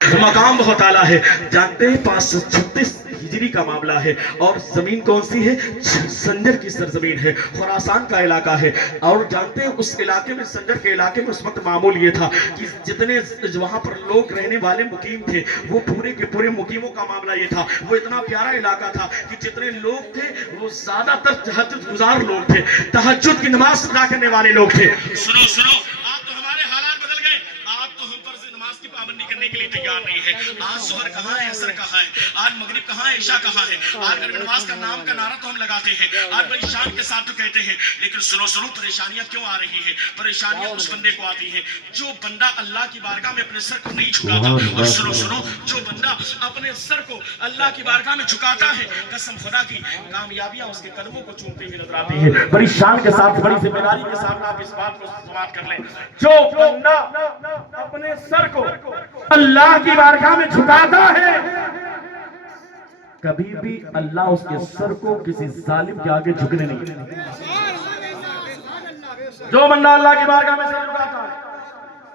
مقام بہت اعلیٰ ہے. جانتے ہیں 536 ہجری کا معاملہ ہے اور زمین کون سی ہے؟ سنجر کی سرزمین ہے، خراسان کا علاقہ ہے. اور جانتے ہیں اس علاقے میں، سنجر کے علاقے میں اس وقت معمول یہ تھا کہ جتنے وہاں پر لوگ رہنے والے مقیم تھے وہ پورے کے پورے مقیموں کا معاملہ یہ تھا. وہ اتنا پیارا علاقہ تھا کہ جتنے لوگ تھے وہ زیادہ تر تہجد گزار لوگ تھے، تہجد کی نماز ادا کرنے والے لوگ تھے. سنو سنو، آپ تو ہمارے حالات بدل گئے. آپ تو ہم پر سے نماز کی پابندی کرنے کے لیے تیار نہیں ہے. آج ظہر کہاں ہے، عصر کہاں ہے، آج مغرب کہاں ہے، عشاء کہاں ہے. آج غرب نماز کا نام کا نعرہ تو ہم لگاتے ہیں، آج بڑی شان کے ساتھ تو کہتے ہیں، لیکن سنو سنو، پریشانیاں کیوں آ رہی ہیں؟ پریشانیاں اس بندے کو آتی ہیں جو بندہ اللہ کی بارگاہ میں اپنے سر کو نہیں جھکاتا. اور سنو سنو، جو بندہ اپنے سر کو اللہ کی بارگاہ میں جھکاتا ہے، قسم خدا کی کامیابیاں اس کے قدموں کو چومتے ہوئے نظر آتی ہیں. بڑی شان کے ساتھ، بڑی ذمہ داری کے ساتھ آپ اس بات کو سماعت کر لیں. جو بندہ اپنے سر کو اللہ کی بارگاہ میں جھکاتا ہے، کبھی بھی اللہ اس کے سر کو کسی ظالم کے آگے جھکنے نہیں دیتا. جو بندہ اللہ کی بارگاہ میں سر جھکاتا ہے،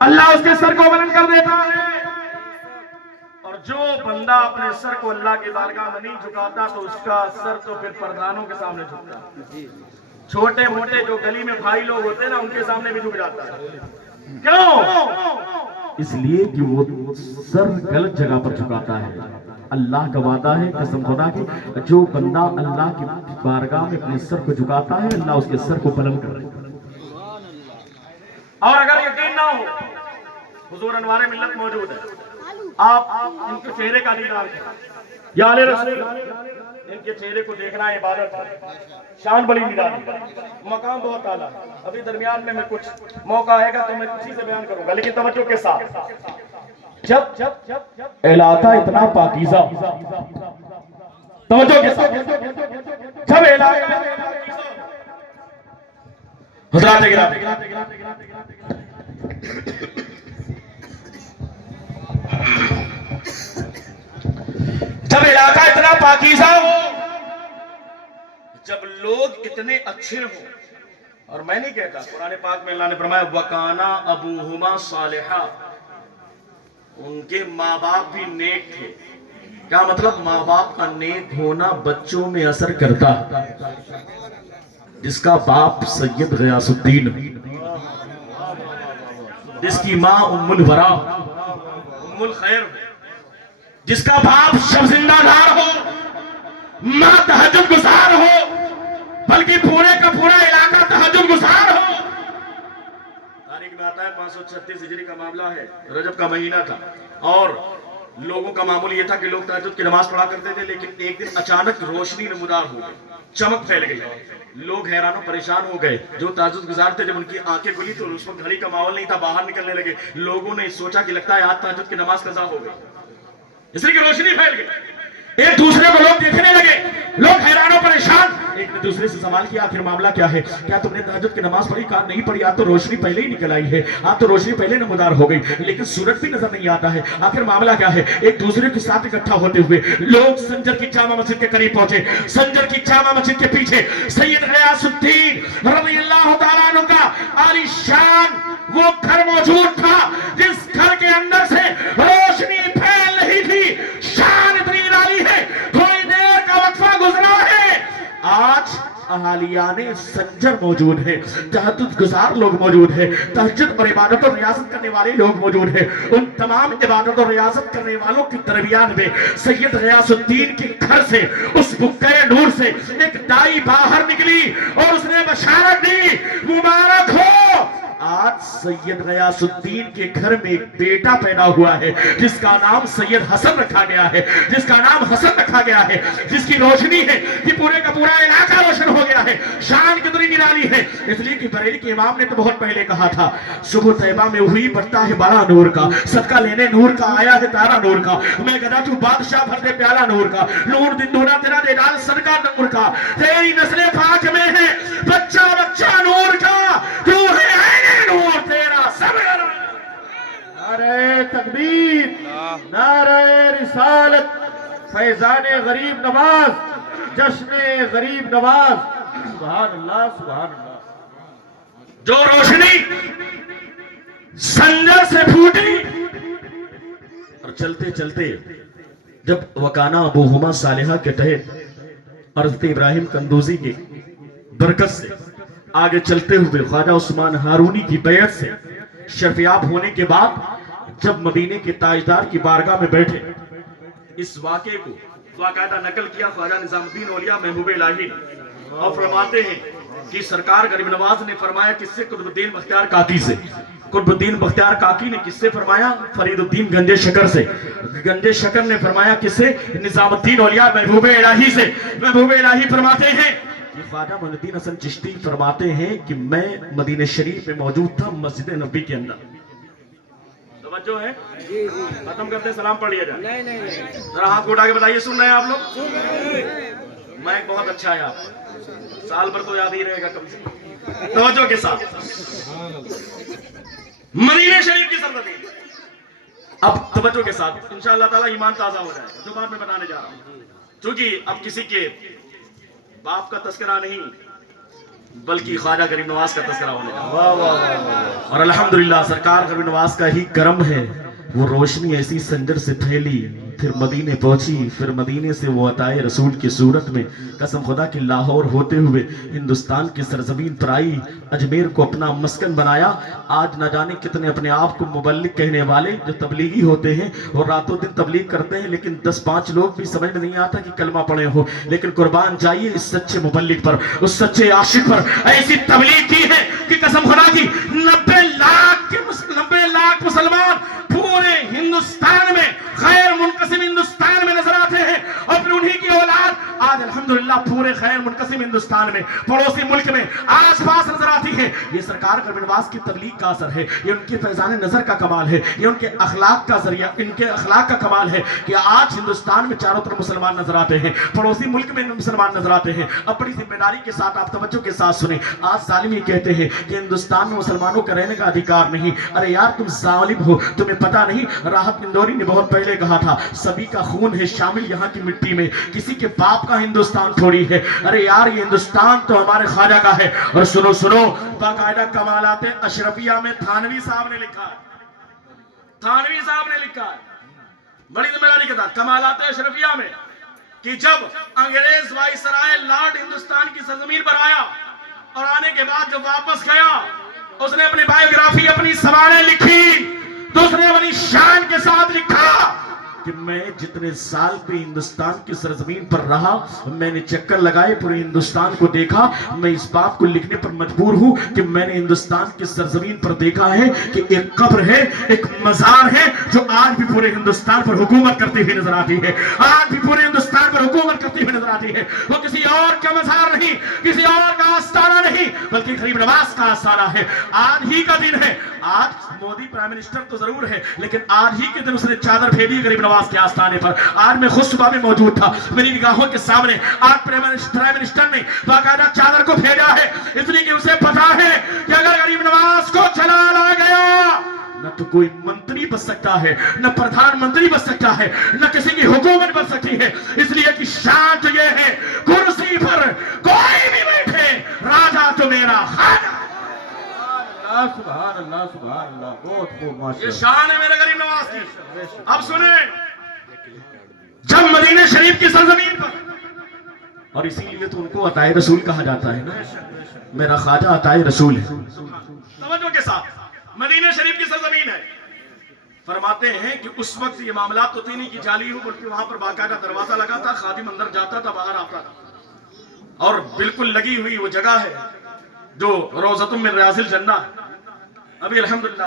اللہ اس کے سر کو بلند کر دیتا ہے. اور جو بندہ اپنے سر کو اللہ کی بارگاہ میں نہیں جھکاتا تو اس کا سر تو پھر پردھانوں کے سامنے جھکتا ہے. چھوٹے موٹے جو گلی میں بھائی لوگ ہوتے ہیں نا، ان کے سامنے بھی جھک جاتا ہے. کیوں؟ اس لیے کہ وہ سر غلط جگہ پر جھکاتا ہے. اللہ کا وعدہ ہے قسم خدا کی، جو بندہ اللہ کی بارگاہ میں اپنے سر کو جھکاتا ہے، اللہ اس کے سر کو بلند کر دیتا ہے. اور اگر یقین نہ ہو، حضور انوار ملت موجود ہے، آپ ان کے چہرے کا دیدار کریں. یا علیہ رسول، ان کے چہرے کو دیکھنا عبادت ہے، شان بڑی نرالی، مقام بہت اعلیٰ. ابھی درمیان میں کچھ موقع آئے گا تو میں کسی سے بیان کروں گا، لیکن توجہ کے ساتھ. جب علاقہ اتنا پاکیزہ، توجہ کے ساتھ، جب علاقہ حضرات گرامی، جب علاقہ اتنا پاکیزہ ہو، جب لوگ اتنے اچھے ہوں، اور میں نہیں کہتا، قرآن پاک میں اللہ نے فرمایا وَقَانَا أَبُوهُمَا صَالِحًا، ان کے ماں باپ بھی نیک تھے. کیا مطلب؟ ماں باپ کا نیک ہونا بچوں میں اثر کرتا. جس کا باپ سید غیاث الدین، جس کی ماں ام الورا، ام الخیر، جس کا باپ شب زندہ دار ہو، ماں تہجد گزار ہو، بلکہ پورے کا پورا علاقہ تہجد گزار ہو. تاریخ میں آتا ہے 536 ہجری کا معاملہ ہے، رجب کا مہینہ تھا، اور لوگوں کا معمول یہ تھا کہ لوگ تہجد کی نماز پڑھا کرتے تھے. لیکن ایک دن اچانک روشنی نمودار ہو گئی، چمک پھیل گئی. لوگ حیران و پریشان ہو گئے. جو تہجد گزار تھے، جب ان کی آنکھیں کھلی تو اس وقت گھڑی کا ماحول نہیں تھا، باہر نکلنے لگے. لوگوں نے سوچا کہ لگتا ہے آج تہجد کی نماز قضا ہو گئی، اس لیے کہ روشنی پھیل گئی. ایک دوسرے کو لوگ دیکھنے لگے، لوگ حیران و پریشان. ایک نے دوسرے سے سوال کیا آخر معاملہ کیا ہے؟ کیا تم نے تہجد کی نماز پڑھی؟ کہا نہیں پڑھی، آج تو روشنی پہلے ہی نکل آئی ہے، آج تو روشنی پہلے نمودار ہو گئی، لیکن سورج بھی نظر نہیں آتا ہے، آخر معاملہ کیا ہے؟ ایک دوسرے کے ساتھ اکٹھا ہوتے ہوئے لوگ سنجر کی جامع مسجد کے قریب پہنچے. سنجر کی جامع مسجد کے پیچھے سید غیاث الدین رضی اللہ تعالیٰ عنہ کا عالی شان وہ گھر موجود تھا، جس گھر کے اندر سے روشنی پھیل رہی تھی. شان اتنی نرالی ہے، تھوڑی دیر کا وقفہ گزرا ہے، آج اہالیان سنجر موجود ہے، تہجد گزار لوگ موجود ہیں، تہجد اور عبادت اور ریاضت کرنے والے لوگ موجود ہیں. ان تمام عبادت اور ریاضت کرنے والوں کی درمیان میں سید غیاث الدین کے گھر سے، اس بکے نور سے ایک دائی باہر نکلی اور اس نے بشارت دی، مبارک ہو، آج سید غیاث الدین کے گھر میں ایک بیٹا پیدا ہوا ہے جس کا نام سید حسن رکھا گیا ہے، جس کا نام حسن رکھا گیا ہے، جس کی روشنی ہے کہ پورے کا پورا علاقہ روشن ہو گیا ہے. شان کتنی نرالی ہے، اس لیے کہ بریلی کے امام نے تو بہت پہلے کہا تھا، صبح طیبہ میں ہوئی بڑھتا ہے بڑا نور کا، صدقہ لینے نور کا آیا ہے تارا نور کا، میں گدا تو بادشاہ بھر دے پیالہ نور کا، نور دن دونا تیرا دے ڈال صدقہ نور کا، تیری نسل پاک میں ہے بچہ بچہ نور کا، تو ہے نور تیرا سب. نعرہ تکبیر، نعرہ رسالت، فیضان غریب نواز، جشن غریب نواز. سبحان اللہ، سبحان اللہ. جو روشنی سنجر سے پھوٹی اور اور چلتے چلتے جب وکانا ابوہما صالحہ کے تحت حضرت ابراہیم قندوزی کی برکت سے آگے چلتے ہوئے خواجہ عثمان ہارونی کی بیعت سے شرفیاب ہونے کے بعد جب مدینے کے تاجدار کی بارگاہ میں بیٹھے، اس واقعے کو باقاعدہ نقل کیا خواجہ نظام الدین اولیاء محبوب الہی نے، اور فرماتے ہیں کہ سرکار غریب نواز نے فرمایا کس سے؟ قطب الدین بختیار کاکی سے۔ قطب الدین بختیار کاکی نے کس سے فرمایا؟ فرید الدین گنجے شکر سے۔ گنجے شکر نے فرمایا کس سے؟ نظام الدین اولیاء محبوب الہی سے۔ محبوب الہی فرماتے ہیں کہ خواجہ معین الدین حسن چشتی فرماتے ہیں کہ میں مدینہ شریف میں موجود تھا مسجد نبی کے اندر۔ توجہ ہے؟ ختم کرتے ہیں، سلام پڑھ لیا جائے۔ ذرا ہاتھ کو اٹھا کے بتائیے سن رہے ہیں آپ لوگ؟ مائک بہت اچھا ہے، آپ سال بھر تو یاد ہی رہے گا کم سے کم۔ توجہ کے ساتھ مدینہ شریف کی سرزمین، اب توجہ کے ساتھ انشاءاللہ تعالی ایمان تازہ ہو جائے جو بات میں بتانے جا رہا ہوں، چونکہ اب کسی کے باپ کا تذکرہ نہیں بلکہ خواجہ غریب نواز کا تذکرہ ہونے کا، اور الحمدللہ سرکار غریب نواز کا ہی کرم ہے، وہ روشنی ایسی سنجر سے پھیلی، پھر مدینے پہنچی، پھر مدینے سے وہ عطائے رسول کی صورت میں قسم خدا کی لاہور ہوتے ہوئے ہندوستان کی سرزمین پر آئی، اجمیر کو اپنا مسکن بنایا۔ آج نہ جانے کتنے اپنے آپ کو مبلغ کہنے والے جو تبلیغی ہوتے ہیں اور راتوں دن تبلیغ کرتے ہیں، لیکن 10-5 لوگ بھی سمجھ میں نہیں آتا کہ کلمہ پڑھے ہو، لیکن قربان جائیے اس سچے مبلغ پر، اس سچے عاشق پر، ایسی تبلیغ کی ہے کہ قسم خدا کی 90 لاکھ مسلمان پورے ہندوستان میں، خیر منقسم ہندوستان میں نظر آتے ہیں، اور پھر انہی کی اولاد آج الحمدللہ پورے خیر منقسم ہندوستان میں، پڑوسی ملک میں آس پاس نظر آتی ہے۔ یہ سرکار غریب نواز کی تبلیغ کا اثر ہے، یہ ان کے فیضان نظر کا کمال ہے، یہ ان کے اخلاق کا ذریعہ، ان کے اخلاق کا کمال ہے کہ آج ہندوستان میں چاروں طرف مسلمان نظر آتے ہیں، پڑوسی ملک میں مسلمان نظر آتے ہیں۔ اب بڑی ذمہ داری کے ساتھ آپ توجہ کے ساتھ سنیں، آج ظالم یہ کہتے ہیں کہ ہندوستان میں مسلمانوں کا رہنے کا ادھیکار نہیں۔ ارے یار تم ظالم ہو، تمہیں پتہ نہیں، راحت اندوری نے بہت پہلے کہا تھا سبھی کا خون ہے شامل یہاں کی مٹی میں، کسی کے باپ کا ہندوستان تھوڑی ہے۔ ارے یار یہ ہندوستان تو ہمارے خواجہ کا ہے۔ اور سنو سنو، باقاعدہ کمالات اشرفیہ میں تھانوی صاحب نے لکھا ہے، تھانوی صاحب نے لکھا ہے، بڑی ذمہ داری کے ساتھ کمالات اشرفیہ میں، کہ جب انگریز وائسرائے لارڈ ہندوستان کی سرزمین پر آیا اور آنے کے بعد جب واپس گیا، اس نے اپنی بائیوگرافی، اپنی سوانح لکھی، تو اس نے اپنی شان کے ساتھ لکھا کہ میں جتنے سال پہ ہندوستان کی سرزمین پر رہا، میں نے چکر لگائے پورے ہندوستان کو دیکھا، میں اس بات کو لکھنے پر مجبور ہوں کہ میں نے ہندوستان کی سرزمین پر دیکھا ہے کہ ایک قبر ہے، ایک مزار ہے جو آج بھی پورے ہندوستان پر حکومت کرتی ہوئی نظر آتی ہے، آج بھی پورے ہندوستان پر حکومت کرتی ہوئی نظر آتی ہے۔ وہ کسی اور کا مزار نہیں، کسی اور کا آستانہ نہیں، بلکہ غریب نواز کا آستانہ ہے۔ آج ہی کا دن ہے، آج مودی پرائم منسٹر تو ضرور ہے، لیکن آج ہی کے دن اس نے چادر پھیلی غریب نواز کے آستانے پر۔ آج میں خود صبح میں موجود تھا، میری نگاہوں کے سامنے آج پرائم منسٹر نے باقاعدہ چادر کو بھیجا ہے، اس لیے کہ اسے پتا ہے کہ اگر غریب نواز کو جلال آ گیا نہ تو کوئی منتری بن سکتا ہے، نہ پردھان منتری بن سکتا ہے، نہ کسی کی حکومت بن سکتی ہے۔ اس لیے کہ شان تو یہ ہے کرسی پر کوئی بھی بیٹھے، راجا تو میرا خواجہ۔ سبحان اللہ سبحان اللہ، بہت خوب ماشاءاللہ، یہ شان ہے میرے غریب نواز کی۔ اب سنیں، جب مدینہ شریف کی سرزمین پر، اور اسی لیے تو ان کو عطائے رسول کہا جاتا ہے نا، میرا خواجہ عطائے رسول ہے۔ توجہ کے ساتھ مدینہ شریف کی سرزمین ہے، فرماتے ہیں کہ اس وقت یہ معاملات تو تھی نہیں کہ جعلی ہو، بلکہ وہاں پر باقاعدہ دروازہ لگا تھا، خادم اندر جاتا تھا باہر آتا تھا، اور بالکل لگی ہوئی وہ جگہ ہے جو روضۃ من ریاض الجنہ ہے۔ ابھی الحمدللہ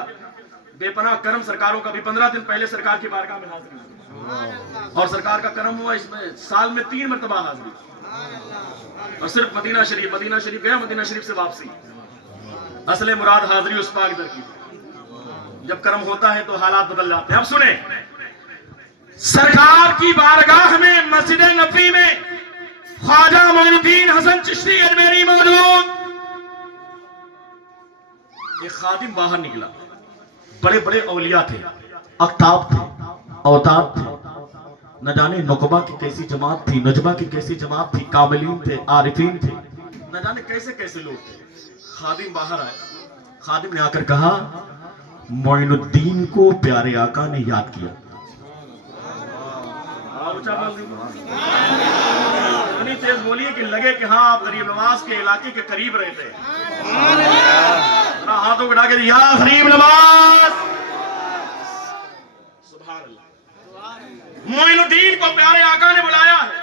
بے پناہ کرم سرکاروں کا بھی 15 دن پہلے سرکار کی بارگاہ میں حاضری ہوئی، اور سرکار کا کرم ہوا، اس میں سال میں 3 مرتبہ حاضری، اور صرف مدینہ شریف گیا، مدینہ شریف سے واپسی۔ اصل مراد حاضری اس پاک در کی، جب کرم ہوتا ہے تو حالات بدل جاتے ہیں۔ اب سنیں، سرکار کی بارگاہ میں مسجد نبوی میں خواجہ معین الدین حسن چشتی اجمیری موجود۔ ایک خادم باہر نکلا، بڑے بڑے اولیاء تھے، اقطاب تھے، اوتاد تھے، نہ جانے نقبہ کی کیسی جماعت تھی، نجبہ کی کیسی جماعت تھی، کاملین تھے، عارفین تھے، نہ جانے کیسے کیسے لوگ تھے۔ خادم باہر آئے، خادم نے آ کر کہا معین الدین کو پیارے آقا نے یاد کیا۔ اونچا بول دیجیے، اتنی تیز بولیے کہ لگے کہ ہاں آپ غریب نواز کے علاقے کے قریب رہتے ہیں. ذرا ہاتھوں کو اٹھا کے یا غریب نواز. سبحان اللہ. معین الدین کو پیارے آقا نے بلایا ہے.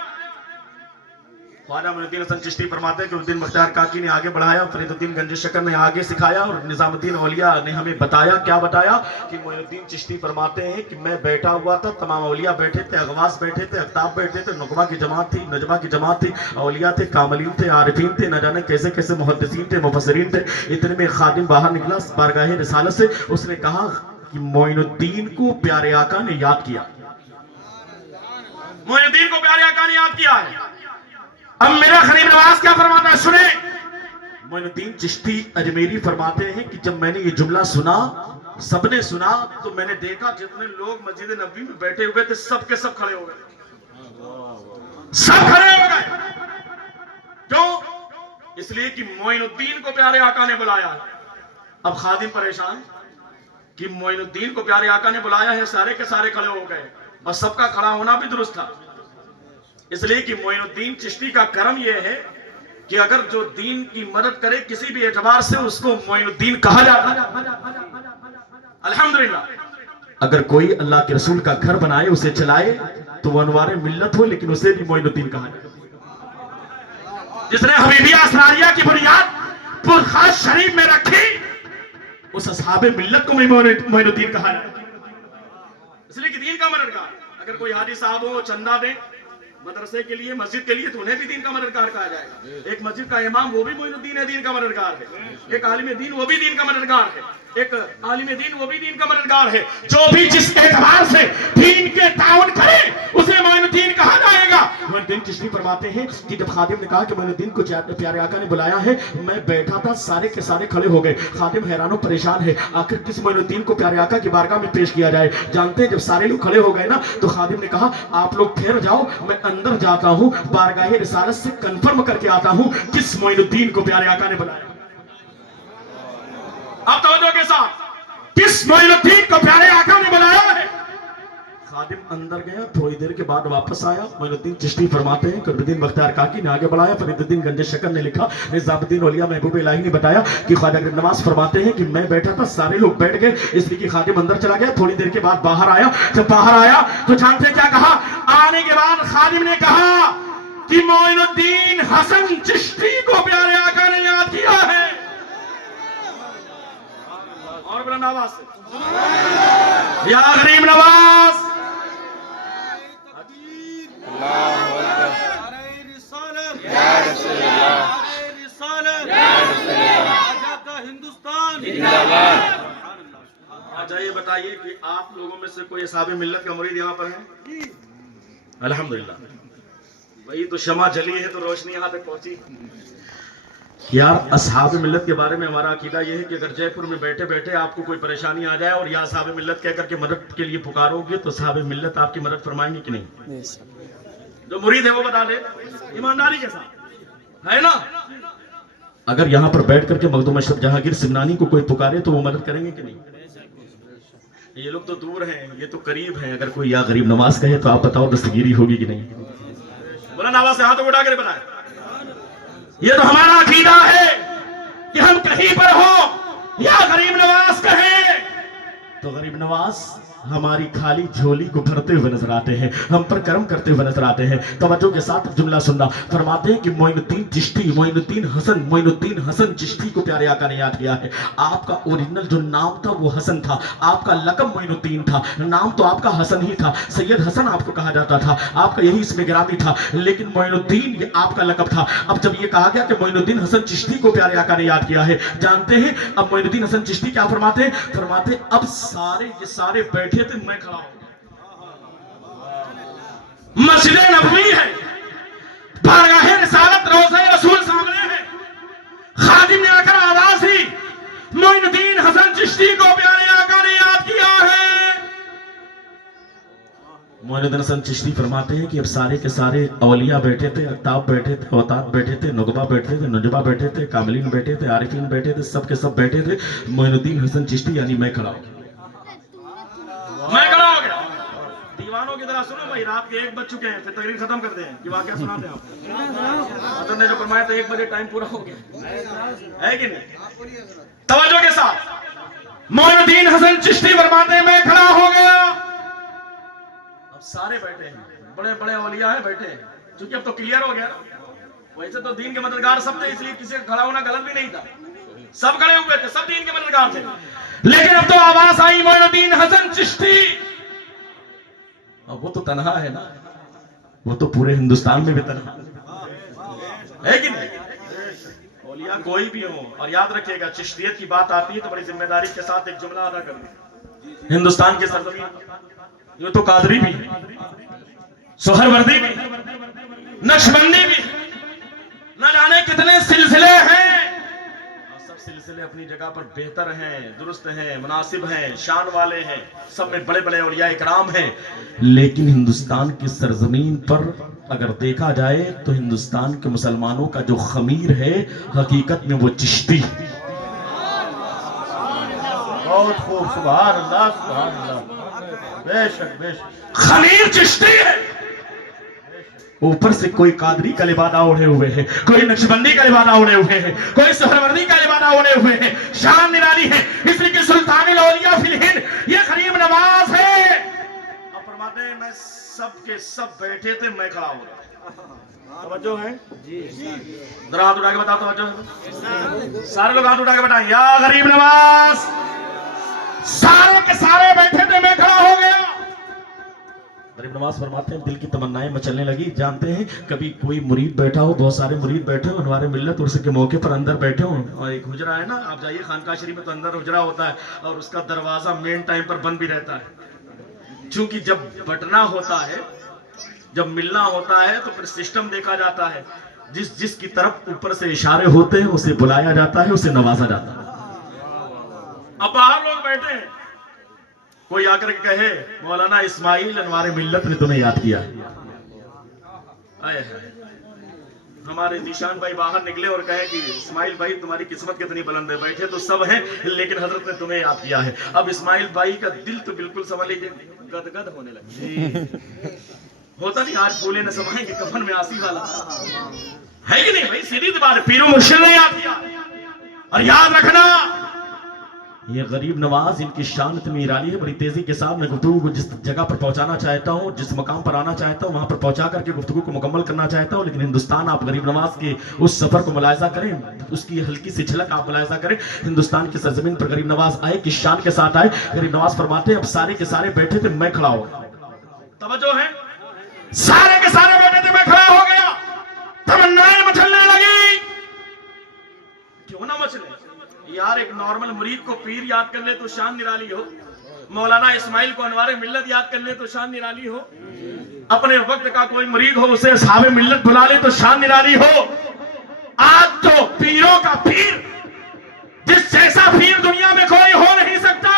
خواجہ معین الدین حسن چشتی فرماتے ہیں کہ الدین مختار کاکی نے آگے بڑھایا، فرید الدین گنج شکر نے آگے سکھایا، اور نظام الدین اولیاء نے ہمیں بتایا. کیا بتایا؟ کہ معین الدین چشتی فرماتے ہیں کہ میں بیٹھا ہوا تھا، تمام اولیاء بیٹھے تھے، اغواس بیٹھے تھے، اقطاب بیٹھے تھے، نقبہ کی جماعت تھی، نجبہ کی جماعت تھی، اولیاء تھے، کاملین تھے، عارفین تھے، نہ جانے کیسے کیسے محدثین تھے، مفسرین تھے. اتنے میں خادم باہر نکلا بارگاہ رسالت سے. اس نے کہا کہ معین الدین کو پیارے آقا نے یاد کیا. معین الدین کو پیارے آقا نے یاد کیا ہے. اب میرا غریب نواز کیا فرماتا ہے سنیں. معین الدین چشتی اجمیری فرماتے ہیں کہ جب میں نے یہ جملہ سنا، سب نے سنا، تو میں نے دیکھا جتنے لوگ مسجد نبوی میں بیٹھے ہوئے تھے سب کے سب کھڑے ہو گئے. سب کھڑے ہو گئے. کیوں؟ اس لیے کہ معین الدین کو پیارے آقا نے بلایا. اب خادم پریشان کہ معین الدین کو پیارے آقا نے بلایا ہے، سارے کے سارے کھڑے ہو گئے، اور سب کا کھڑا ہونا بھی درست تھا. اس لیے کہ معین الدین چشتی کا کرم یہ ہے کہ اگر جو دین کی مدد کرے کسی بھی اعتبار سے اس کو معین الدین کہا جاتا ہے. الحمدللہ. اگر کوئی اللہ کے رسول کا گھر بنائے، اسے چلائے، تو وہ انوار ملت ہو، لیکن اسے بھی معین الدین کہا جائے. جس نے حبیبیہ اسراریہ کی بنیاد پرخاص شریف میں رکھی، اس اصحاب ملت کو معین الدین کہا جائے. اس لیے کہ دین کا مددگار. اگر کوئی حاجی صاحب ہو چندہ دیں مدرسے کے لیے، مسجد کے لیے، تو انہیں بھی دین کا مددگار کہا جائے گا. ایک مسجد کا امام وہ بھی معین الدین ہے، دین کا مددگار ہے. ایک عالم دین وہ بھی دین کا مددگار ہے. ایک عالم دین وہ بھی دین کا مددگار ہے. جو بھی جس اعتبار سے دین کے تعاون کرے اسے معین الدین کہا جائے گا. معین الدین چشتی فرماتے ہیں کہ جب خادم نے کہا کہ معین الدین کو پیارے آقا نے بلایا ہے، میں بیٹھا تھا، سارے کے سارے کھڑے ہو گئے. خادم حیران و پریشان ہے، آخر کس معین الدین کو پیارے آقا کی بارگاہ میں پیش کیا جائے. جانتے ہیں جب سارے لوگ کھڑے ہو گئے نا، تو خادم نے کہا آپ لوگ ٹھہر جاؤ، میں اندر جاتا ہوں، بارگاہ رسالت سے کنفرم کر کے آتا ہوں کس معین الدین کو پیارے آقا نے بلایا. اب توجہ کے ساتھ، کس معین الدین کو پیارے آقا نے بلایا ہے. خادم اندر گیا، تھوڑی دیر کے بعد واپس آیا. معین الدین چشتی فرماتے ہیں کہ الدین مختار کاکی نے آگے بڑھایا. فرید الدین گنج شکر نے لکھا، نظام الدین اولیاء محبوب الہی نے بتایا کہ خواجہ غریب نواز فرماتے ہیں کہ میں بیٹھا تھا، سارے لوگ بیٹھ گئے، اس لیے کہ خادم اندر چلا گیا. تھوڑی دیر کے بعد باہر آیا. جب باہر آیا تو جانتے کیا کہا؟ آنے کے بعد خادم نے کہا کہ معین الدین حسن چشتی کو پیارے آقا نے یاد کیا ہے. اور بلند آواز سے یا غریب نواز. اچھا یہ بتائیے کہ آپ لوگوں میں سے کوئی اصحاب ملت کا مرید یہاں پر ہے؟ الحمدللہ. وہی تو شمع جلی ہے تو روشنی یہاں تک پہنچی. یار اصحاب ملت کے بارے میں ہمارا عقیدہ یہ ہے کہ اگر جے پور میں بیٹھے بیٹھے آپ کو کوئی پریشانی آ جائے اور یا اصحاب ملت کہہ کر کے مدد کے لیے پکارو گے تو اصحاب ملت آپ کی مدد فرمائیں گے کہ نہیں؟ جو مرید ہے وہ بتا دے ایمانداری کے ساتھ، ہے نا. اگر یہاں پر بیٹھ کر کے مخدوم اشرف جہانگیر سمنانی کو کوئی پکارے تو وہ مدد کریں گے کہ نہیں؟ یہ لوگ تو دور ہیں، یہ تو قریب ہیں. اگر کوئی یا غریب نواز کہے تو آپ بتاؤ دستگیری ہوگی کہ نہیں؟ بلند آواز سے ہاتھوں کو اٹھا کر بتائیں. یہ تو ہمارا عقیدہ ہے کہ ہم کہیں پر ہو یا غریب نواز کہیں تو غریب نواز ہماری خالی جھولی کو بھرتے ہوئے نظر آتے ہیں، ہم پر کرم کرتے ہوئے نظر آتے ہیں. توجہ کے ساتھ جملہ سننا. فرماتے ہیں کہ معین الدین چشتی، معین الدین حسن چشتی کو پیارے آقا نے یاد کیا ہے. آپ کا اوریجنل جو نام تھا وہ حسن تھا، آپ کا لقب معین الدین تھا، نام تو آپ کا حسن ہی تھا، سید حسن آپ کو کہا جاتا تھا، آپ کا یہی اسم گرامی تھا، لیکن معین الدین یہ آپ کا لقب تھا. اب جب یہ کہا گیا کہ معین الدین حسن چشتی کو پیارے آقا نے یاد کیا ہے، جانتے ہیں اب معین الدین حسن چشتی کیا فرماتے ہیں؟ فرماتے اب سارے بیٹھے تھے، میں کھڑا ہوں. مسجد نبوی ہے، بارگاہ رسالت، روضہ رسول سامنے ہے. خادم نے آ کر آواز دی، معین الدین حسن چشتی کو پیارے آقا نے یاد کیا ہے. معین الدین حسن چشتی فرماتے ہیں کہ اب سارے کے سارے اولیاء بیٹھے تھے، اقطاب بیٹھے تھے، اوتاد بیٹھے تھے، نقبہ بیٹھے تھے، نجبہ بیٹھے تھے، کاملین بیٹھے تھے، عارفین بیٹھے تھے، سب کے سب بیٹھے تھے. معین الدین حسن چشتی یعنی میں کھڑا ہوں. میں کھڑا ہو گیا. دیوانوں نوجوانوں کی طرح سنو بھائی، رات کے 1 بج چکے ہیں، پھر تقریر ختم کر دیں کہ واقعہ سناتے ہیں آپ. حضرت نے جو فرمایا تھا 1 بجے ٹائم پورا ہو گیا ہے کہ نہیں؟ توجہ کے ساتھ معین الدین حسن چشتی فرماتے ہیں میں کھڑا ہو گیا. اب سارے بیٹھے ہیں، بڑے بڑے اولیاء ہیں بیٹھے ہیں، چونکہ اب تو کلیئر ہو گیا نا. ویسے تو دین کے مددگار سب تھے، اس لیے کسی کا کھڑا ہونا غلط بھی نہیں تھا، سب کھڑے ہوئے تھے، سب دین کے مددگار تھے. لیکن اب تو آواز آئی معین الدین حسن چشتی. اب وہ تو تنہا ہے نا، وہ تو پورے ہندوستان میں بھی تنہا ہے کہ نہیں؟ اولیاء کوئی بھی ہو، اور یاد رکھیے گا چشتیت کی بات آتی ہے تو بڑی ذمہ داری کے ساتھ ایک جملہ ادا کرنا. ہندوستان کے سرزمین یہ تو قادری بھی، سہروردی بھی، نقشبندی بھی، نہ جانے کتنے سلسلے ہیں، سب سلسلے اپنی جگہ پر بہتر ہیں، درست ہیں، مناسب ہیں، شان والے ہیں، سب میں بڑے بڑے اولیاء اکرام ہیں. لیکن ہندوستان کی سرزمین پر اگر دیکھا جائے تو ہندوستان کے مسلمانوں کا جو خمیر ہے حقیقت میں وہ چشتی. بہت خوب، سبحان اللہ سبحان اللہ، بے شک بے شک، خمیر چشتی ہے. اوپر سے کوئی قادری کا لبادہ اوڑھے ہوئے ہے، کوئی نقشبندی کا لبادہ اوڑھے ہوئے ہے، کوئی سہروردی کا لبادہ اوڑھے ہوئے ہے. شان نرالی ہے، اس لیے کہ سلطان الاولیاء فی الہند یہ غریب نواز ہے. اب فرماتے ہیں میں سب کے سب بیٹھے تھے، میں کھڑا ہو گیا. توجہ ہے ذرا ہاتھ اٹھا کے بتاؤ، توجہ ہے؟ سارے لوگ ہاتھ اٹھا کے بتائیں یا غریب نواز. سارے کے سارے بیٹھے تھے، میں کھڑا ہو گیا. غریب نواز فرماتے ہیں دل کی تمنائیں مچلنے لگی. جانتے ہیں کبھی کوئی مرید بیٹھا ہو، بہت سارے مرید بیٹھے ہو، انوار ملت عرس کے موقع پر اندر بیٹھے ہوں، اور ایک حجرہ ہے نا، آپ جائیے خانقاہ شریف میں تو اندر حجرہ ہوتا ہے اور اس کا دروازہ مین ٹائم پر بند بھی رہتا ہے. چونکہ جب بٹنا ہوتا ہے، جب ملنا ہوتا ہے تو پھر سسٹم دیکھا جاتا ہے، جس کی طرف اوپر سے اشارے ہوتے ہیں اسے بلایا جاتا ہے، اسے نوازا جاتا ہے. اب باہر لوگ بیٹھے ہیں، کوئی آ کر کے کہے مولانا اسماعیل انوار ملت نے تمہیں یاد کیا. ہمارے ذیشان بھائی باہر نکلے اور کہے کہ اسماعیل بھائی تمہاری قسمت کتنی بلند ہے، بیٹھے تو سب ہیں لیکن حضرت نے تمہیں یاد کیا ہے. اب اسماعیل بھائی کا دل تو بالکل سمجھ لیجیے گدگد ہونے لگا. ہوتا نہیں آج بولے نہ سمائیں کہ کفن میں آسی والا ہے کہ نہیں بھائی؟ سیدھی بات، پیرو مرشد نے یاد کیا. اور یاد رکھنا یہ غریب نواز ان کی شان اتنی نرالی ہے. بڑی تیزی کے ساتھ میں گفتگو کو جس جگہ پر پہنچانا چاہتا ہوں، جس مقام پر آنا چاہتا ہوں، وہاں پر پہنچا کر کے گفتگو کو مکمل کرنا چاہتا ہوں. لیکن ہندوستان، آپ غریب نواز کے اس سفر کو ملاحظہ کریں، اس کی ہلکی سی جھلک آپ ملاحظہ کریں. ہندوستان کی سرزمین پر غریب نواز آئے، کس شان کے ساتھ آئے. غریب نواز فرماتے ہیں اب سارے کے سارے بیٹھے تھے، میں کھڑا ہو گیا. توجہ ہے، سارے کے سارے بیٹھے تھے، میں کھڑا ہو گیا. تمنائیں مچلنے لگی. کیوں نہ مچلے یار؟ ایک نارمل مرید کو پیر یاد کر لے تو شان نرالی ہو، مولانا اسماعیل کو انوار ملت یاد کر لے تو شان نرالی ہو، اپنے وقت کا کوئی مرید ہو اسے اصحاب ملت بلا لے تو شان نرالی ہو. آج تو پیروں کا پیر، جس جیسا پیر دنیا میں کوئی ہو نہیں سکتا.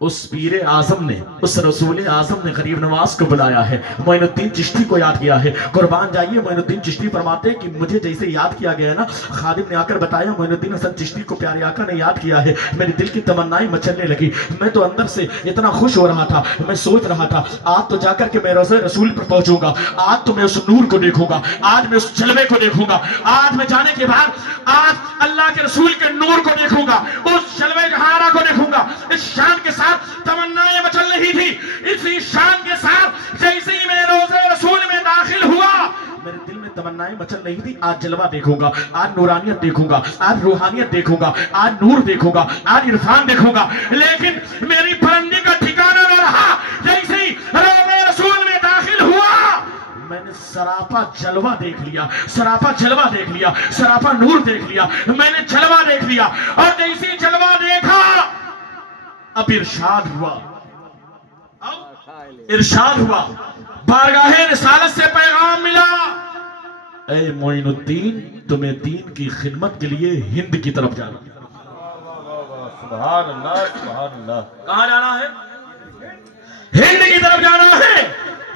اس پیر اعظم نے، اس رسول اعظم نے غریب نواز کو بلایا ہے، معین الدین چشتی کو یاد کیا ہے. قربان جائیے، معین الدین چشتی فرماتے ہیں کہ مجھے جیسے یاد کیا گیا نا، خادم نے آ کر بتایا معین الدین حسن چشتی کو پیارے آقا نے یاد کیا ہے. میرے دل کی تمنائیں مچلنے لگی. میں تو اندر سے اتنا خوش ہو رہا تھا، میں سوچ رہا تھا آج تو جا کر کے میں روضہ رسول پر پہنچوں گا، آج تو میں اس نور کو دیکھوں گا، آج میں اس جلوے کو دیکھوں گا، آج میں جانے کے بعد آج اللہ کے رسول کے نور کو دیکھوں گا، اس جلوے جہارا کو دیکھوں گا. اس شان کے ساتھ تمنائیں مچل رہی تھی. اسی شان کے ساتھ جیسے ہی میں روضہ رسول میں داخل ہوا، میرے دل میں تمنائیں مچل رہی تھی آج جلوہ دیکھوں گا، آج نورانیت دیکھوں گا، آج روحانیت دیکھوں گا، آج نور دیکھوں گا، آج عرفان دیکھوں گا. لیکن میری پرندی کا ٹھکانہ نہ رہا. جیسے ہی روضہ رسول میں داخل ہوا، میں نے سراپا جلوہ دیکھ لیا، سراپا جلوہ دیکھ لیا، سراپا نور دیکھ لیا. میں نے جلوہ دیکھ لیا، اور جیسے جلوہ دیکھا اب ارشاد ہوا، ارشاد ہوا، بارگاہ رسالت سے پیغام ملا، اے معین الدین تمہیں دین کی خدمت کے لیے ہند کی طرف جانا. سبحان اللہ سبحان اللہ. کہاں جانا ہے؟ ہند کی طرف جانا ہے،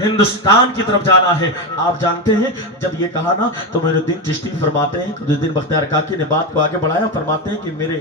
ہندوستان کی طرف جانا ہے. آپ جانتے ہیں جب یہ کہا نا تو معین الدین چشتی فرماتے ہیں، قطب الدین بختیار کاکی نے بات کو آگے بڑھایا، فرماتے ہیں کہ میرے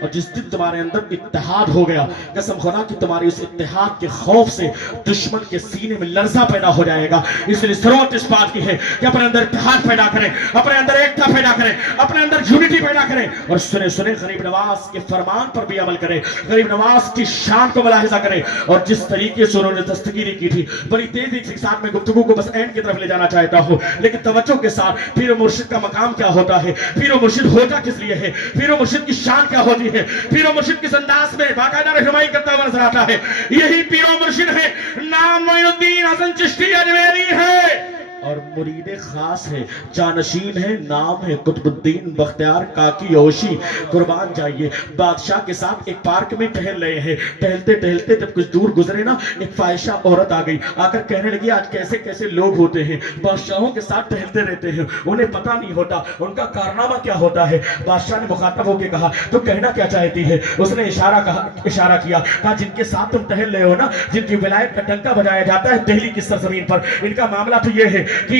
اور جس دن تمہارے اندر اتحاد ہو گیا، قسم خدا کہ تمہاری اس اتحاد کے خوف سے دشمن کے سینے میں لرزہ پیدا ہو جائے گا۔ اس لیے ضرورت اس بات کی ہے کہ اپنے اندر اتحاد پیدا کریں، اپنے اندر ایکتا پیدا کریں، اپنے اندر یونٹی پیدا کریں، اور سنے غریب نواز کے فرمان پر بھی عمل کریں، غریب نواز کی شان کو ملاحظہ کریں۔ اور جس طریقے سے انہوں نے دستگیری کی تھی، بڑی تیزی کے ساتھ میں گفتگو کو بس اینڈ کی طرف لے جانا چاہتا ہوں، لیکن توجہ کے ساتھ پیر و مرشد کا مقام کیا ہوتا ہے، پیر و مرشد ہوتا کس لیے ہے، پیر و مرشد کی شان کیا ہوتی ہے، پیر و مرشد کس انداز میں باقاعدہ رہنمائی کرتا ہوا نظر آتا ہے۔ یہی پیر و مرشد ہے، نام معین الدین حسن چشتی اجمیری ہے، اور مرید خاص ہے، جانشین ہے، نام ہے قطب الدین بختیار کاکی اوشی۔ قربان جائیے، بادشاہ کے ساتھ ایک پارک میں ٹہل رہے ہیں، ٹہلتے ٹہلتے جب کچھ دور گزرے نا، ایک فاحشہ عورت آ گئی، آ کر کہنے لگی آج کیسے کیسے لوگ ہوتے ہیں، بادشاہوں کے ساتھ ٹہلتے رہتے ہیں، انہیں پتہ نہیں ہوتا ان کا کارنامہ کیا ہوتا ہے۔ بادشاہ نے مخاطب ہو کے کہا تو کہنا کیا چاہتی ہے؟ اس نے اشارہ کیا، کہا جن کے ساتھ تم ٹہل رہے ہو نا، جن کی ولایت کا ڈنکا بجایا جاتا ہے دہلی کی سرزمین پر، ان کا معاملہ تو یہ ہے کہ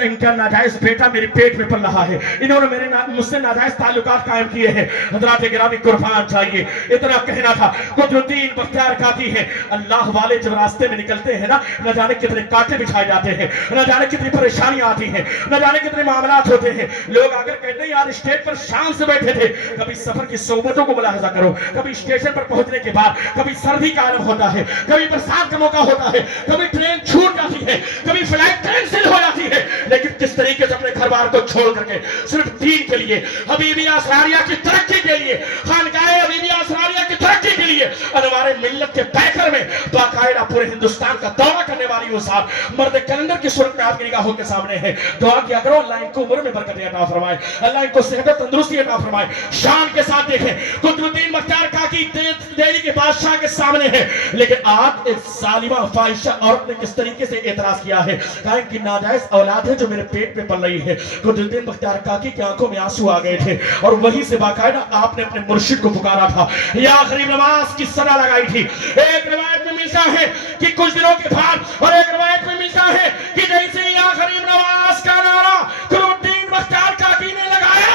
ان کا ناجائز بیٹا میرے پیٹ میں پل رہا ہے، انہوں نے مجھ سے ناجائز تعلقات قائم کیے ہیں۔ حضرات گرامی قربان چاہیے، اتنا کہنا تھا۔ قطب الدین بختیار کاکی ہے، اللہ والے جب راستے میں نکلتے ہیں نا، نہ جانے کتنے کانٹے بچھائے جاتے ہیں، نہ جانے کتنی پریشانیاں آتی ہیں، نہ جانے کتنے معاملات ہوتے ہیں۔ لوگ آ کر کہتے ہیں یار اسٹیج پر شان سے بیٹھے تھے۔ کبھی سفر کی صعوبتوں کو ملاحظہ کرو، کبھی اسٹیشن پر پہنچنے کے بعد کبھی سردی کا عالم ہوتا ہے، کبھی برسات کا موقع ہوتا ہے، کبھی ٹرین چھوٹ جاتی ہے، کبھی فلائٹ کینسل ہو جاتی ہے، لیکن کس طریقے سے اپنے گھر بار کو چھوڑ کر کے صرف دین کے لیے، حبیبیہ اسراریہ کی ترقی کے لیے، خانقاہ حبیبیہ اسراریہ کی ترقی کے لیے انوار ملت کے پیکر میں باقاعدہ پورے ہندوستان کا دورہ کرنے والی وہ صاحب مرد کیلنڈر کی صورت میں آپ کی نگاہوں کے سامنے ہے۔ دعا کیا کرو اللہ ان کو عمر میں برکت عطا فرمائے، اللہ ان کو صحت و تندرستی عطا فرمائے۔ شان کے ساتھ دیکھیں، قطب الدین بختیار کاکی دہلی کے بادشاہ کے سامنے ہے، لیکن آج ایک ظالمہ فاحشہ عورت نے کس طریقے سے اعتراض کیا ہے، کہا کہ ناجائز اولاد ہے جو میرے پیٹ میں پل رہی ہے۔ قطب الدین بختیار کاکی کی آنکھوں میں آنسو آ گئے تھے، اور وہیں سے باقاعدہ آپ نے اپنے مرشد کو پکارا تھا، یا غریب نواز کی صدا لگائی تھی۔ ایک روایت میں ملتا ہے کہ کچھ دنوں کے بعد، اور ایک روایت میں ملتا ہے کہ جیسے یا غریب نواز کا نعرہ قطب الدین بختیار کاکی نے لگایا،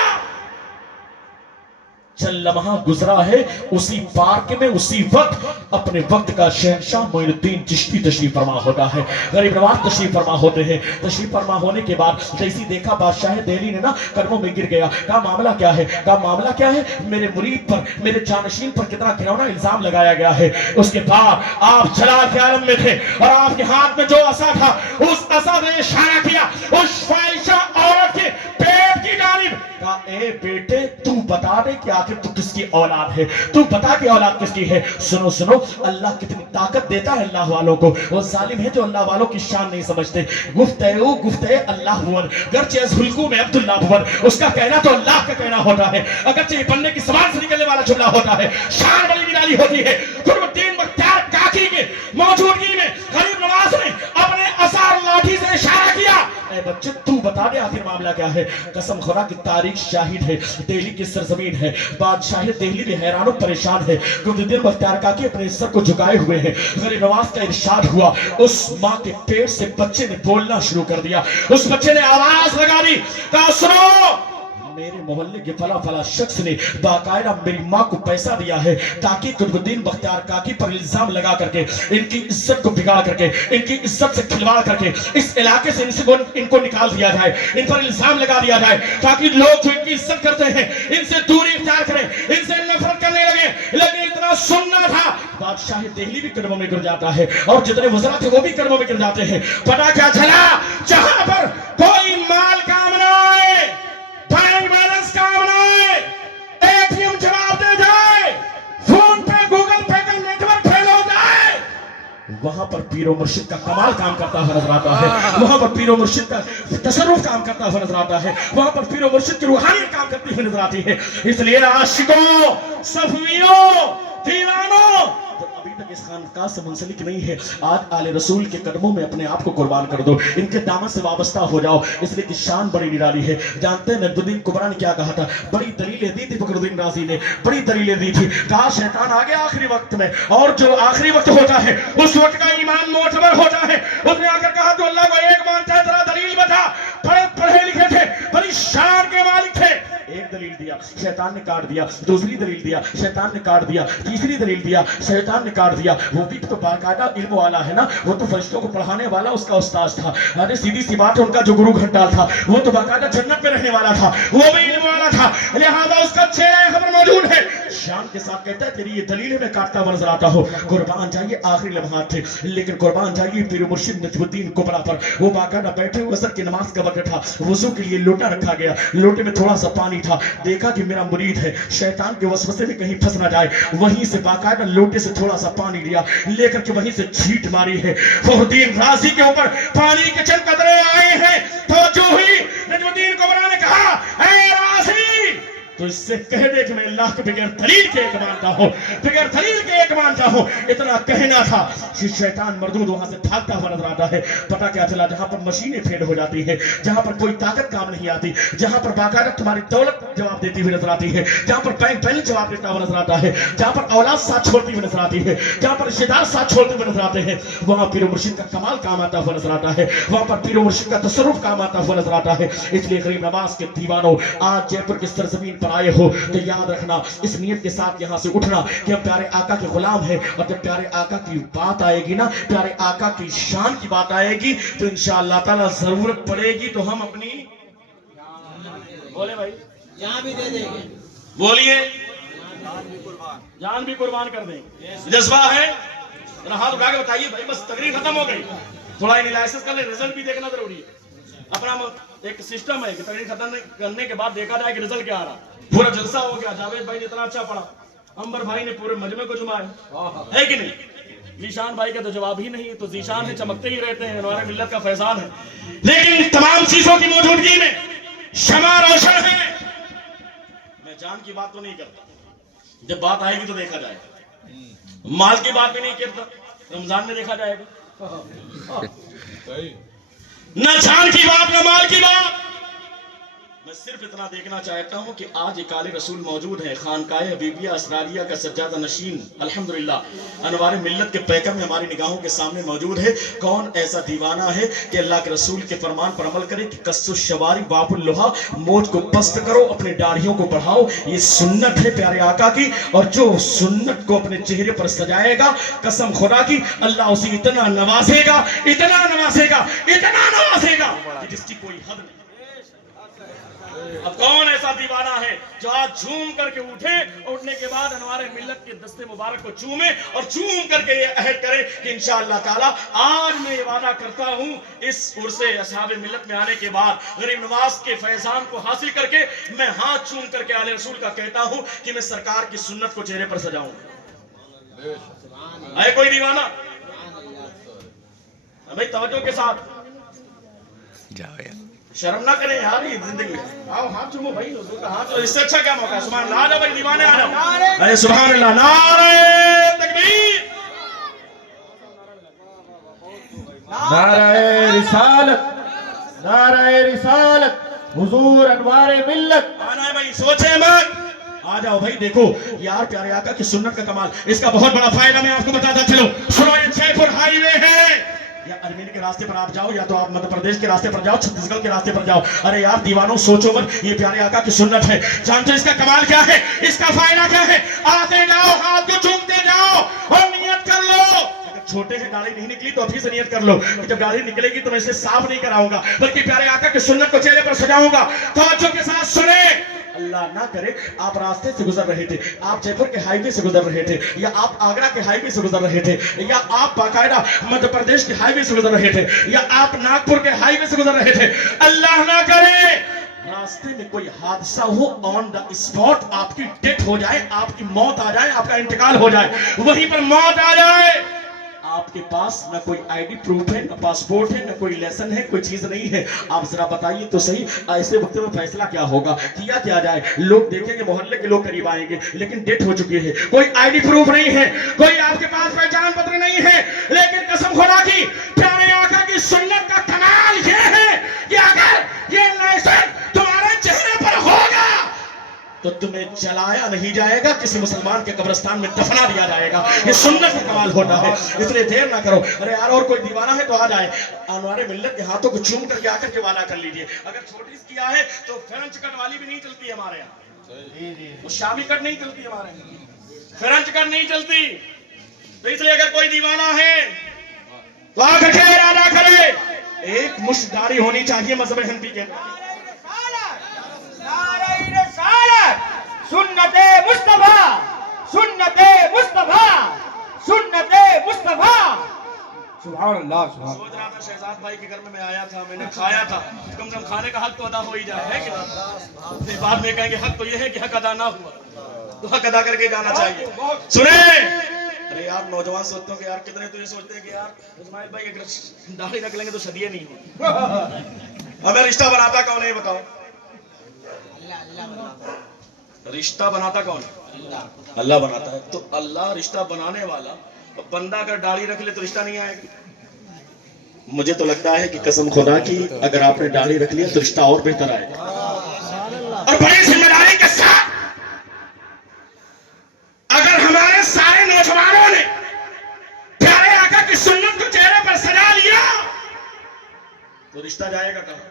چند لمحہ گزرا ہے، اسی پارک میں اسی وقت اپنے وقت کا شہنشاہ معین الدین چشتی تشریف فرما ہوتا ہے، غریب نواز تشریف فرما ہوتے ہیں۔ تشریف فرما ہونے کے بعد جیسی دیکھا بادشاہ دہلی نے نا قدموں میں گر گیا، کہا معاملہ کیا ہے، کہا معاملہ کیا ہے، میرے مرید پر، میرے جانشین پر کتنا گھناؤنا الزام لگایا گیا ہے۔ اس کے بعد آپ جلال کے عالم میں تھے، اور آپ کے ہاتھ میں جو عصا تھا، اس عصا نے اشارہ کیا اس فاحشہ عورت کے پیٹ کی جانب، کہا اے بیٹے تو بتا دے کہ آخر تو کس کی اولاد ہے، تو بتا کہ اولاد کس کی ہے۔ سنو اللہ کتنی طاقت دیتا ہے اللہ والوں کو، وہ ظالم ہے جو اللہ والوں کی شان نہیں سمجھتے۔ گفتہ اللہ بون، گرچہ از حلقوں میں عبداللہ بون، اس کا کہنا تو اللہ کا کہنا ہوتا ہے، اگرچہ یہ بننے کی زبان سے نکلنے والا جملہ ہوتا ہے، شان بڑی نرالی ہوتی ہے۔ قطب الدین بختیار کاکی کے موجودگی میں غریب نواز نے اپنے عصا لاٹھی سے اشارہ کیا، اے بچے تو بتا دے آخر معاملہ کیا ہے۔ قسم خدا کی تاریخ شاہد ہے، دہلی کی سرزمین ہے، بادشاہ دہلی بھی حیران و پریشان ہے۔ قطب الدین بختیار کاکی اپنے سر کو جھکائے ہوئے ہیں۔ غریب نواز کا ارشاد ہوا، اس ماں کے پیٹ سے بچے نے بولنا شروع کر دیا، اس بچے نے آواز لگا دی، کہا سنو میرے محلے کے فلا شخص نے باقاعدہ میری ماں کو پیسہ دیا ہے تاکہ قطب الدین بختیار کاکی پر الزام لگا کر کے ان کی عزت کو بگاڑ کر کے، ان کی عزت سے کھلواڑ کر کے اس علاقے سے ان کو نکال دیا جائے، ان پر الزام لگا دیا جائے، تاکہ لوگ جو ان کی عزت کرتے ہیں ان سے دوری اختیار کریں، ان سے نفرت کرنے لگے۔ لیکن اتنا سننا تھا، بادشاہ دہلی بھی قدموں میں گر جاتا ہے، اور جتنے وزراء تھے وہ بھی قدموں میں گر جاتے ہیں۔ پتہ کیا چلا، جہاں پر کوئی مال کام نہ آئے، بینک بیلنس کام نہ آئے، اے ٹی ایم جواب دے جائے، فون پہ گوگل پے کا نیٹ ورک فیل ہو جائے، وہاں پر پیر و مرشد کا کمال کام کرتا ہوا نظر آتا ہے، وہاں پر پیر و مرشد کا تصرف کام کرتا ہوا نظر آتا ہے، وہاں پر پیر و مرشد کی روحانیت کام کرتی ہوئی نظر آتی ہے۔ اس لیے عاشقوں، صفویوں، دیوانوں، جو ابھی تک اس خانقاہ سے منسلک نہیں ہے، آج آل رسول کے قدموں میں اپنے آپ کو قربان کر دو، ان کے دامن سے وابستہ ہو جاؤ، اس لیے کہ شان بڑی نرالی ہے۔ جانتے ہیں نجم الدین کبریٰ نے کیا کہا تھا؟ بڑی دلیلیں دی تھی فخر الدین رازی نے، بڑی دلیلیں دی تھی، کہا شیطان آ گیا آخری وقت میں، اور جو آخری وقت ہوتا ہے اس وقت کا ایمان معتبر ہوتا ہے۔ اس نے آ کر کہا تو اللہ کو ایک مانتا ہے، ذرا دلیل بتا۔ بڑے پڑھے لکھے تھے، بڑی شان کے مالک تھے، ایک دلیل دی دیا, شیطان نے کاٹ دیا. دوسری دلیل دیا, شیطان نے کاٹ دیا. تیسری دلیل دیا, شیطان نے کاٹ دیا. وہ بھی تو باقاعدہ علم والا ہے نا, وہ تو فرشتوں کو پڑھانے والا اس کا استاد تھا. ارے سیدھی سی بات ہے, ان کا جو گرو گھنٹال تھا وہ تو باقاعدہ جنت میں رہنے والا تھا, وہ بھی علم والا تھا, لہذا اس کا چہرہ خبر موجود ہے. شان کے ساتھ کہتا ہے تیری یہ دلیل ہے, میں کاٹتا ہوا نظر آتا ہوں. قربان جائیے آخری لمحات تھے, لیکن قربان جائیے پیر مرشد نجم الدین کبریٰ پر. وہ باقاعدہ بیٹھے ہوئے, عصر کی نماز کا وقت تھا, وضو کے لیے لوٹا رکھا گیا, لوٹے میں تھوڑا سا پانی تھا. دیکھا کہ میرا مرید ہے, شیطان کے وسوسے میں کہیں پھنس نہ جائے, وہیں سے باقاعدہ لوٹے سے تھوڑا سا پانی لیا, لے کر کے وہیں سے چھیٹ ماری ہے. فخر الدین رازی کے اوپر پانی کے چند قطرے آئے ہیں. توجہ ہوئی, نجم الدین کبریٰ نے کہا اے رازی تو اس سے کہہ دے کہ میں اللہ کے بغیر دلیل کے ایک مانتا ہوں, بغیر دلیل کے ایک مانتا ہوں. اتنا کہنا تھا کہ شیطان مردود وہاں سے بھاگتا ہوا نظر آتا ہے. پتا کیا چلا, جہاں پر مشینیں فیل ہو جاتی ہیں, جہاں پر کوئی طاقت کام نہیں آتی, جہاں پر باقاعدہ تمہاری دولت جواب دیتی ہوئی نظر آتی ہے, جہاں پر بینک بیلنس جواب دیتا ہوا نظر آتا ہے, جہاں پر اولاد ساتھ چھوڑتی ہوئی نظر آتی ہے, جہاں پر رشتہ دار ساتھ چھوڑتے ہوئے نظر آتے ہیں, وہاں پیر و مرشد کا کمال کام آتا ہوا نظر آتا ہے, وہاں پر پیر و مرشد کا تصرف کام آتا ہوا نظر آتا ہے. اس لیے غریب نواز کے دیوانوں, آج جے پور کی سرزمین پر آئے ہو تو یاد رکھنا, اس نیت کے ساتھ یہاں سے اٹھنا کہ ہم پیارے آقا کے غلام ہیں, اور جب پیارے آقا کی بات آئے گی نا, پیارے آقا کی شان کی بات آئے گی, تو انشاءاللہ تعالی ضرورت پڑے گی تو ہم اپنی بولے بھائی جان بھی دے دیں گے, بولیے جان بھی قربان کر دیں. جذبہ ہے, ہاتھ اٹھا کے بتائیے بھائی, بس تقریر ختم ہو گئی, تھوڑا انالائسس کر لیں, رزلٹ بھی دیکھنا ضروری ہے. اپنا ایک سسٹم ہے کہ تقریر ختم کرنے کے بعد دیکھا جائے کہ رزلٹ کیا آ رہا. پورا جلسہ ہو گیا, جاوید بھائی نے اتنا اچھا پڑھا, انبر بھائی نے پورے مجمع کو جمایا ہے کہ نہیں, ذیشان بھائی کا تو جواب ہی نہیں, تو ذیشان ہے چمکتے ہی رہتے ہیں, ہمارے ملت کا فیضان ہے. لیکن تمام چیزوں کی موجودگی میں شمع روشن ہے. میں جان کی بات تو نہیں کرتا, جب بات آئے گی تو دیکھا جائے گا. مال کی بات بھی نہیں کرتا, رمضان میں دیکھا جائے گا. نہ جان کی بات نہ مال کی بات. میں صرف اتنا دیکھنا چاہتا ہوں کہ آج ایک عالم رسول موجود ہے, خانقاہ حبیبیہ اسراریہ کا سجادہ نشین, الحمدللہ انوار ملت کے پیکر میں ہماری نگاہوں کے سامنے موجود ہے. کون ایسا دیوانہ ہے کہ اللہ کے رسول کے فرمان پر عمل کرے کہ کس الشواری واپ اللہا, موج کو پست کرو, اپنے داڑھیوں کو بڑھاؤ, یہ سنت ہے پیارے آقا کی. اور جو سنت کو اپنے چہرے پر سجائے گا, قسم خدا کی اللہ اسے اتنا نوازے گا, اتنا نوازے گا, اتنا نوازے گا کہ جس کی کوئی حد نہیں. اب کون ایسا دیوانہ ہے جو آج جھوم کر کے اٹھے, اٹھنے کے بعد انوار ملت کے دستے مبارک کو چومے اور چوم کر کے یہ عہد کرے کہ انشاءاللہ تعالی آج میں یہ وعدہ کرتا ہوں اس عرص اصحاب ملت میں آنے کے بعد غریب نواز کے فیضان کو حاصل کر کے میں ہاتھ چوم کر کے آل رسول کا کہتا ہوں کہ میں سرکار کی سنت کو چہرے پر سجاؤں. ہے کوئی دیوانہ؟ بھائی توجہ کے ساتھ جاؤ یار, شرم نہ کریں یار, یہ زندگی ہے. آؤ ہاتھ چومو بھائی, حضور کا ہاتھ, اس سے اچھا کیا موقع ہے. سبحان اللہ, آ جاؤ بھائی دیوانے, آ جاؤ. ارے سبحان اللہ, نعرہ تکبیر, نعرہ رسالت, نعرہ رسالت, حضور انوار ملت. آنا ہے بھائی, سوچیں مت, آ جاؤ بھائی. دیکھو یار پیارے آقا کی سنت کا کمال, اس کا بہت بڑا فائدہ میں آپ کو بتاتا چلو. سنو, یہ جے پور ہائی وے ہے, یا ارمیل کے راستے پر آپ جاؤ, یا تو آپ مدھیہ پردیش کے راستے پر جاؤ, چھتیس گڑھ کے راستے پر جاؤ. ارے یار دیوانوں سوچو مت, یہ پیارے آقا کی سنت ہے. جانتے اس کا کمال کیا ہے, اس کا فائدہ کیا ہے؟ آتے جاؤ, ہاتھ کو چومتے جاؤ اور نیت کر لو. چھوٹے سے داڑھی نہیں نکلی تو ابھی سے نیت کر لو کہ جب داڑھی نکلے گی تو میں اسے صاف نہیں کراؤں گا, بلکہ پیارے آقا کی سنت کو چہرے پر سجاؤں گا. توجہ کے ساتھ سنیں, اللہ نہ کرے آپ راستے سے گزر رہے تھے, آپ جے پور کے ہائی وے سے گزر رہے تھے, یا آپ آگرہ کے ہائی وے سے گزر رہے تھے, یا آپ باقاعدہ مدھیہ پردیش کے ہائی وے سے گزر رہے تھے, یا آپ ناگپور کے ہائی وے سے گزر رہے تھے. اللہ نہ کرے راستے میں کوئی حادثہ ہو, آن دا اسپاٹ آپ کی ڈیتھ ہو جائے, آپ کی موت آ جائے, آپ کا انتقال ہو جائے, وہیں پر موت آ جائے, آپ کے پاس نہ کوئی آئی ڈی پروف ہے, نہ پاسپورٹ ہے, نہ کوئی لیسن ہے, کوئی چیز نہیں ہے. آپ ذرا بتائیے تو صحیح, ایسے وقت میں فیصلہ کیا ہوگا, کیا جائے؟ لوگ دیکھیں گے, محلے کے لوگ قریب آئیں گے, لیکن ڈیتھ ہو چکی ہے, کوئی آئی ڈی پروف نہیں ہے, کوئی آپ کے پاس پہچان پتر نہیں ہے. لیکن قسم خدا کی پیارے آقا کی سنت کا کمال یہ ہے کہ اگر یہ لیسن تمہارے چہرے پر ہوگا تو تمہیں جلایا نہیں جائے گا, کسی مسلمان کے قبرستان میں دفنا دیا جائے گا. یہ سنت کا کمال ہوتا ہے, اس لیے دیر نہ کرو. ارے یار اور کوئی دیوانہ ہے تو آ جائے, انوار ملت کے ہاتھوں کو چوم کر کے آ کر کے وعدہ کر لیجئے. اگر چھوٹی کیا ہے تو فرنچ کٹ والی بھی نہیں چلتی ہمارے یہاں. وہ شامی کٹ نہیں چلتی ہمارے، فرنچ کٹ نہیں چلتی. تو اس لیے اگر کوئی دیوانہ ہے تو آنکھ کے ارادہ کرے، ایک مشت داڑھی ہونی چاہیے مذہب حنفی کے. نعرہ رسالت، سنت مصطفیٰ، سنت مصطفیٰ، سنت مصطفیٰ. سبحان اللہ سبحان. سوچ رہا تھا شہزاد بھائی کے گھر میں آیا تھا، میں نے کھایا تھا، کم سے کم کھانے کا حق تو ادا ہو ہی جائے، ہے کہ نہیں؟ بعد میں کہیں گے حق تو یہ ہے کہ حق ادا نہ ہوا، تو حق ادا کر کے جانا چاہیے. سنیں، ارے یار نوجوان سوچتے ہیں کہ یار کتنے تو یہ سوچتے ہیں کہ یار اسماعیل بھائی اگر داڑھی رکھ لیں گے تو شادی نہیں ہوگی. ہمیں رشتہ بناتا کون ہے یہ بتاؤ؟ رشتہ بناتا کون ہے؟ اللہ بناتا ہے. تو اللہ رشتہ بنانے والا، بندہ اگر داڑھی رکھ لے تو رشتہ نہیں آئے گا. مجھے تو لگتا ہے کہ قسم خدا کی اگر آپ نے داڑھی رکھ لیا تو رشتہ اور بہتر آئے گا. اور بڑی ذمہ داری کے ساتھ اگر ہمارے سارے نوجوانوں نے پیارے آقا کی سنت کو چہرے پر سجا لیا تو رشتہ جائے گا کہاں؟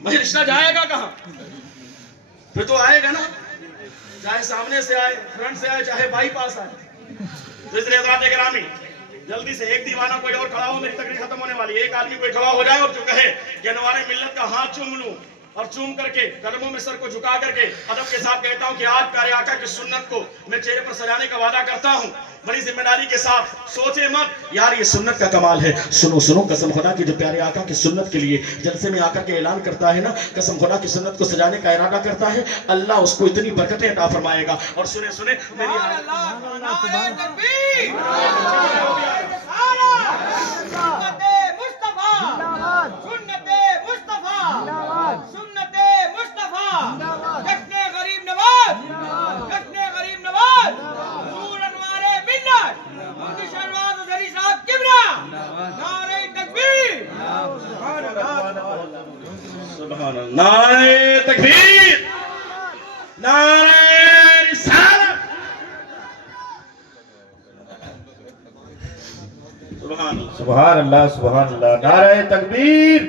بھائی رشتہ جائے گا کہاں؟ پھر تو آئے گا نا، چاہے سامنے سے آئے، فرنٹ سے آئے، چاہے بائی پاس آئے. تو اس لیے حضرات گرامی جلدی سے ایک دیوانہ کوئی اور کھڑا ہو، میری تقریر ختم ہونے والی ہے. ایک آدمی کوئی کھڑا ہو جائے اور جو کہے کہ انوار ملت کا ہاتھ چوم لوں، اور چوم کر کے قدموں میں سر کو جھکا کر کے ادب کے ساتھ کہتا ہوں کہ آج پیارے آقا کی سنت کو میں چہرے پر سجانے کا وعدہ کرتا ہوں. بڑی ذمہ داری کے ساتھ سوچے مت یار یہ سنت کا کمال ہے. سنو سنو، قسم خدا کی جو پیارے آقا کی سنت کے لیے جلسے میں آ کر کے اعلان کرتا ہے نا، قسم خدا کی سنت کو سجانے کا ارادہ کرتا ہے، اللہ اس کو اتنی برکتیں عطا فرمائے گا. اور سنیں سنیں میری نعرہ تکبیر، نعرہ رسالت. سبحان اللہ سبحان اللہ. نعرہ تکبیر،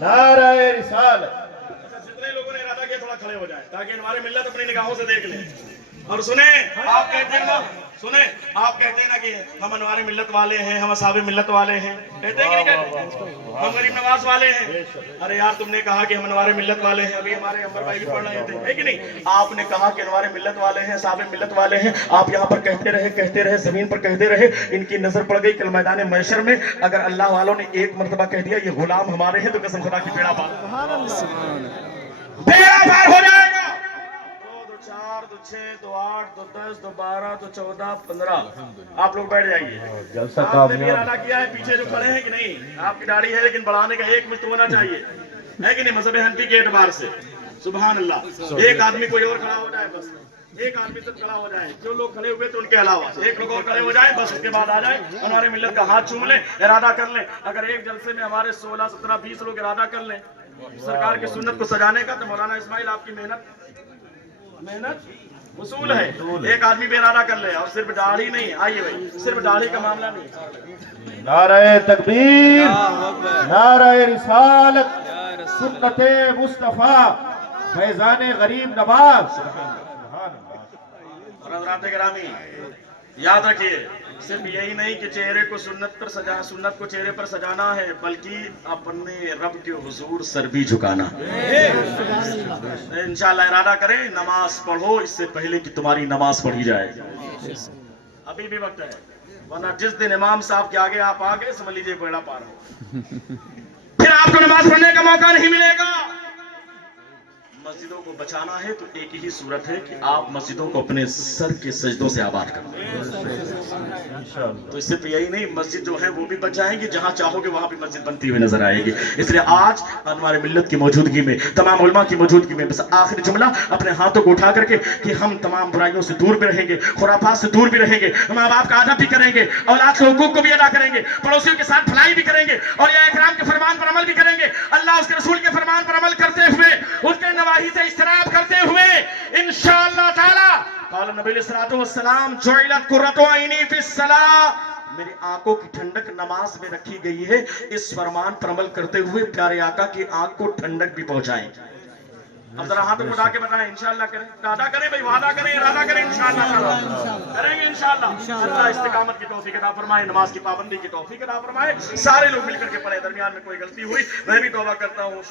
نعرہ رسالت. جتنے لوگوں نے ارادہ کیا تھوڑا کھڑے ہو جائیں تاکہ ہمارے ملت اپنی نگاہوں سے دیکھ لیں. اور سنیں، آپ کہتے ہیں نا، سنیں آپ کہتے ہیں نا کہ ہم انوار ملت والے ہیں، ہم اصحاب ملت والے ہیں، کہتے ہیں کہ نہیں کہتے؟ ہم غریب نواز والے ہیں. ارے یار تم نے کہا کہ ہم انوار ملت والے ہیں، ابھی ہمارے عمر بھائی بھی پڑھ رہے تھے، ہے کہ نہیں؟ آپ نے کہا کہ انوار ملت والے ہیں، اصحاب ملت والے ہیں. آپ یہاں پر کہتے رہے زمین پر کہتے رہے. ان کی نظر پڑ گئی کل میدان محشر میں، اگر اللہ والوں نے ایک مرتبہ کہہ دیا یہ غلام ہمارے ہیں تو قسم خدا کی بیڑا پار ہو جائے گا. 2 2 4 2 6 2 8 2 10 2 12 2 14 15. آپ لوگ بیٹھ جائیے. جلسہ آپ نے بھی کامیاب. ارادہ کیا ہے، پیچھے جو کھڑے ہیں کہ نہیں، آپ کی داڑھی ہے لیکن بڑھانے کا ایک مشت ہونا چاہیے، ہے کہ نہیں، مذہب حنفی کے اعتبار سے. سبحان اللہ. ایک آدمی کوئی اور کھڑا ہو جائے، بس ایک آدمی سے کھڑا ہو جائے، جو لوگ کھڑے ہوئے تو ان کے علاوہ ایک لوگ اور کھڑے ہو جائے، بس اس کے بعد آ جائے، ہمارے ملت کا ہاتھ چوم لیں، ارادہ کر لیں. اگر ایک جلسے میں ہمارے 16 17 20 لوگ ارادہ کر لیں سرکار کی سنت کو سجانے کا، تو مولانا اسماعیل آپ کی محنت وصول ہے. ایک آدمی بھی ارادہ کر لے، اور صرف داڑھی نہیں، آئیے بھائی، صرف داڑھی کا معاملہ نہیں. نعرہ تکبیر، نعرہ رسالت، سنت مصطفیٰ، فیضان غریب نواز. اور حضرات گرامی یاد رکھیے، صرف یہی نہیں کہ چہرے کو سنت کو چہرے پر سجانا ہے، بلکہ اپنے رب کے حضور سر بھی جھکانا. انشاءاللہ ارادہ کریں، نماز پڑھو اس سے پہلے کہ تمہاری نماز پڑھی جائے. ابھی بھی وقت ہے، ورنہ جس دن امام صاحب کے آگے آپ آگے سمجھ لیجیے بیڑا پار ہو، پھر آپ کو نماز پڑھنے کا موقع نہیں ملے گا. مسجدوں کو بچانا ہے تو ایک ہی صورت ہے کہ آپ مسجدوں کو اپنے سر کے سجدوں سے آباد کریں. تو صرف یہی نہیں، مسجد جو ہے وہ بھی بچ جائیں گی، جہاں چاہو گے وہاں بھی مسجد بنتی ہوئی نظر آئے گی. اس لیے آج انوار ملت کی موجودگی میں، تمام علماء کی موجودگی میں، بس آخری جملہ اپنے ہاتھوں کو اٹھا کر کے کہ ہم تمام برائیوں سے دور بھی رہیں گے، خرافات سے دور بھی رہیں گے، ماں باپ کا ادب بھی کریں گے، اولاد کے حقوق کو بھی ادا کریں گے، پڑوسیوں کے ساتھ بھلائی بھی کریں گے، اور یہ اکرام کے فرمان پر عمل بھی کریں گے. اللہ اس کے رسول کے فرمان پر عمل کرتے ہوئے، اس کے نواہی سے اجتناب کرتے ہوئے انشاءاللہ تعالی قال نبی علیہ الصلوۃ والسلام جعلت قرۃ عینی فی الصلاۃ، میری آنکھوں کی ٹھنڈک نماز میں رکھی گئی ہے. اس فرمان پر عمل کرتے ہوئے پیارے آقا کی آنکھ کو ٹھنڈک بھی پہنچائیں. اب ذرا ہاتھ اٹھا کے بتائیں انشاءاللہ کریں، ارادہ کریں بھائی، وعدہ کریں، ارادہ کریں انشاءاللہ کریں گے انشاءاللہ۔ اللہ استقامت کی توفیق عطا فرمائے، نماز کی پابندی کی توفیق عطا فرمائے، سارے لوگ مل کر کے پڑھیں، درمیان میں کوئی غلطی ہوئی میں بھی توبہ کرتا ہوں۔